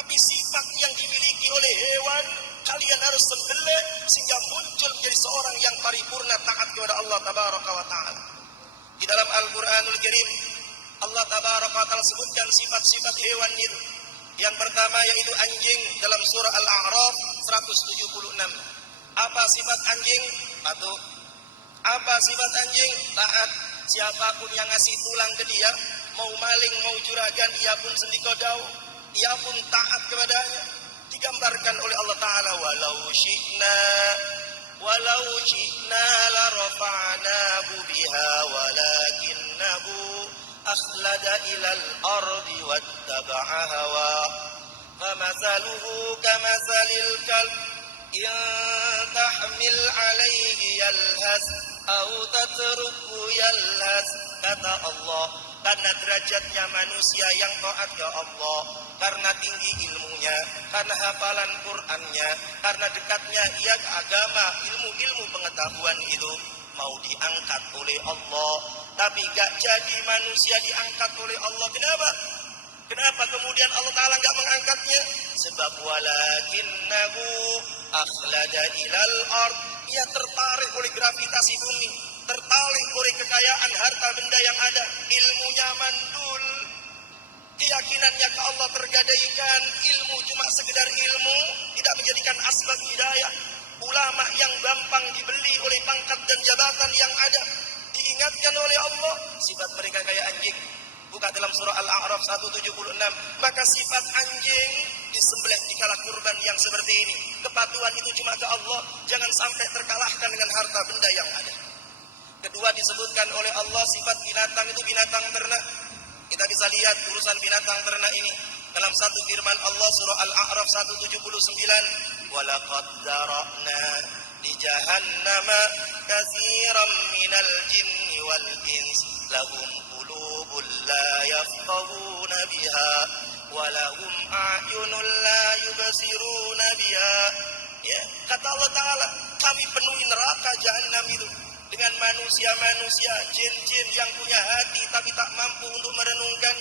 Tapi sifat yang dimiliki oleh hewan kalian harus sembelih sehingga muncul menjadi seorang yang paripurna taat kepada Allah tabaraka wa taala. Di dalam Al-Qur'anul Karim Allah tabaraka wa taala sebutkan sifat-sifat hewan itu. Yang pertama yaitu anjing dalam surah Al-A'raf 176. Apa sifat anjing? Patuh. Apa sifat anjing? Taat. Siapapun yang ngasih tulang ke dia, mau maling, mau juragan, ia pun sendikodau, ia pun taat kepadanya. Digambarkan oleh Allah Ta'ala, walau syi'na la rafa'nahu biha walakinnahu akhlada ilal ardi wattaba'a hawa famathaluhu kamathalil kalb in tahmil alaihi yalhas aw tatruku yalhas. Kata Allah, karena derajatnya manusia yang taat ke Allah, karena tinggi ilmunya, karena hafalan Qur'annya, karena dekatnya ia ke agama, ilmu-ilmu pengetahuan itu mau diangkat oleh Allah, tapi gak jadi manusia diangkat oleh Allah. Kenapa? Kenapa kemudian Allah Ta'ala gak mengangkatnya? Sebab walakinnahu akhlada ilal ard, ia tertarik oleh gravitasi bumi, tertarik oleh kekayaan harta benda yang ada, ilmunya mandul, keyakinannya ke Allah tergadaikan, ilmu cuma sekedar ilmu, tidak menjadikan asbab hidayah. Ulama yang gampang dibeli oleh pangkat dan jabatan yang ada, diingatkan oleh Allah, sifat mereka kayak anjing. Buka dalam surah Al-A'raf 176. Maka sifat anjing disembelih dikala kurban yang seperti ini. Kepatuhan itu cuma ke Allah, jangan sampai terkalahkan dengan harta benda yang ada. Kedua disebutkan oleh Allah sifat binatang itu binatang ternak. Kita bisa lihat urusan binatang ternak ini dalam satu firman Allah surah Al-A'raf 179. Walaqad dara'na li jahannama katsiran minal jinni wal ins lahum qulubun la yafqahuna biha wa lahum a'yunun la yubsiruna biha. Ya, kata Allah Ta'ala, kami penuhi neraka jahanam itu dengan manusia-manusia, jin-jin yang punya hati tapi tak mampu untuk merenungkan,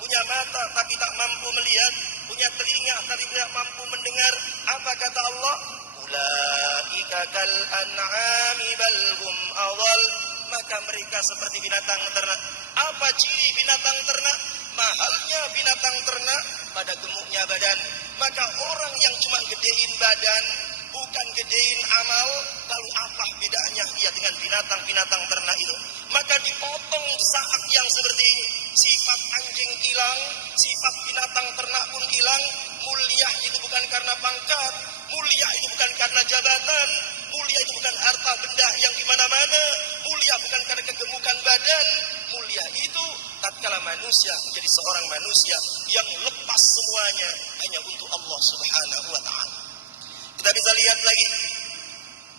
punya mata tapi tak mampu melihat, punya telinga tapi tidak mampu mendengar. Apa kata Allah? Ulaika kal an'ami bal hum adall. Maka mereka seperti binatang ternak. Apa ciri binatang ternak? Mahalnya binatang ternak pada gemuknya badan. Maka orang yang cuma gedein badan, bukan gedein amal, lalu apa bedanya dia dengan binatang-binatang ternak itu? Maka dipotong saat yang seperti ini, sifat anjing hilang, sifat binatang ternak pun hilang. Mulia itu bukan karena pangkat, mulia itu bukan karena jabatan, mulia itu bukan harta benda yang di mana-mana, mulia bukan karena kegemukan badan. Mulia itu tatkala manusia menjadi seorang manusia yang lepas semuanya hanya untuk Allah Subhanahu wa taala. Kita bisa lihat lagi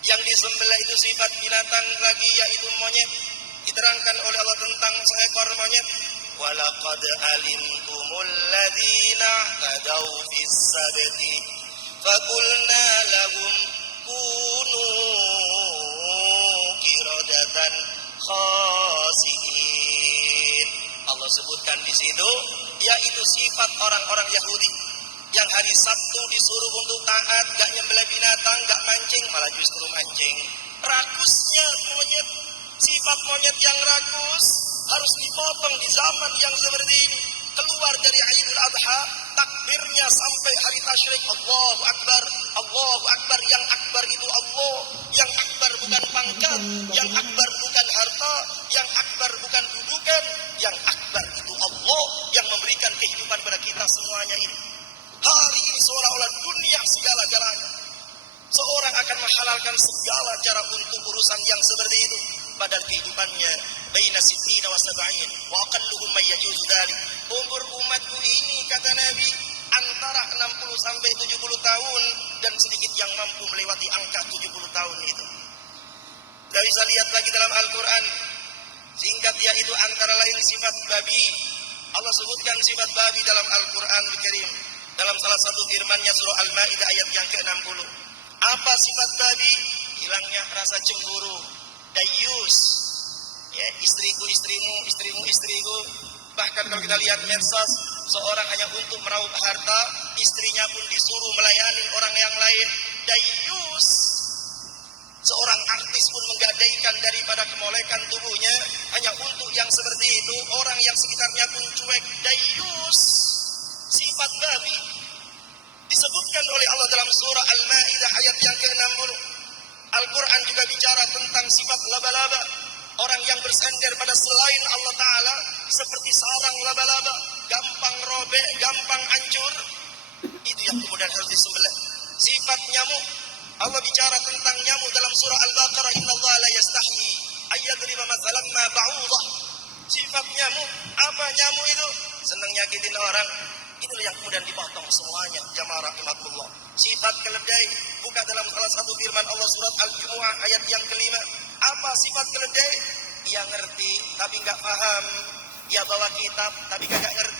yang disembelih itu sifat binatang lagi, yaitu monyet. Diterangkan oleh Allah tentang seekor monyet. Walaqad alimtumul ladzina tadaw fis sabti faqulna lahum kunu qiradatan khasiin. Allah sebutkan di situ yaitu sifat orang-orang Yahudi yang hari Sabtu disuruh untuk taat, gak nyembelih binatang, gak mancing, malah justru mancing. Rakusnya monyet, sifat monyet yang rakus harus dipotong di zaman yang seperti ini. Keluar dari Idul Adha, takbirnya sampai hari tasyrik, Allahu Akbar, Allahu Akbar. Yang akbar itu Allah, yang akbar bukan pangkat, yang akbar bukan harta, yang akbar bukan dudukan, yang akbar itu Allah yang memberikan kehidupan pada kita semuanya ini. Hari ini seolah-olah dunia segala-galanya. Seorang akan menghalalkan segala cara untuk urusan yang seperti itu. Padahal kehidupannya baina sittina wa sab'in wa aqalluhum may yajuzu dzalik. Umur umatku ini kata Nabi antara 60 sampai 70 tahun dan sedikit yang mampu melewati angka 70 tahun itu. Kita bisa lihat lagi dalam Al-Qur'an. Singkat yaitu antara lain sifat babi. Allah sebutkan sifat babi dalam Al-Qur'anul Karim. Dalam salah satu firman-Nya surah Al-Maidah ayat yang ke-60. Apa sifat babi? Hilangnya rasa cemburu, dayus. Ya, istriku istrimu, istrimu istriku. Bahkan kalau kita lihat medsos, seorang hanya untuk meraup harta, istrinya pun disuruh melayani orang yang lain. Dayyus. Seorang artis pun menggadaikan daripada kemolekan tubuhnya hanya untuk yang seperti itu. Orang yang sekitarnya pun cuek. Dayyus. Sifat babi. Disebutkan oleh Allah dalam surah Al-Ma'idah ayat yang ke-60. Al-Quran juga bicara tentang sifat laba-laba. Orang yang bersandar pada selain Allah Ta'ala seperti sarang laba-laba, gampang robek, gampang hancur. Itu yang kemudian harus disembelih. Sifat nyamuk, Allah bicara tentang nyamuk dalam surah Al-Baqarah, innallaha la yastahyi ayyadriba mathalan ma ba'udah. Sifat nyamuk, apa nyamuk itu? Senang nyakitin orang. Itulah yang kemudian dipotong semuanya. Jamaah rahimakumullah. Sifat keledai, buka dalam salah satu firman Allah surat Al-Jumu'ah ayat yang kelima. Apa sifat keledai? Ia ngerti tapi nggak paham. Ia bawa kitab tapi kagak ngerti.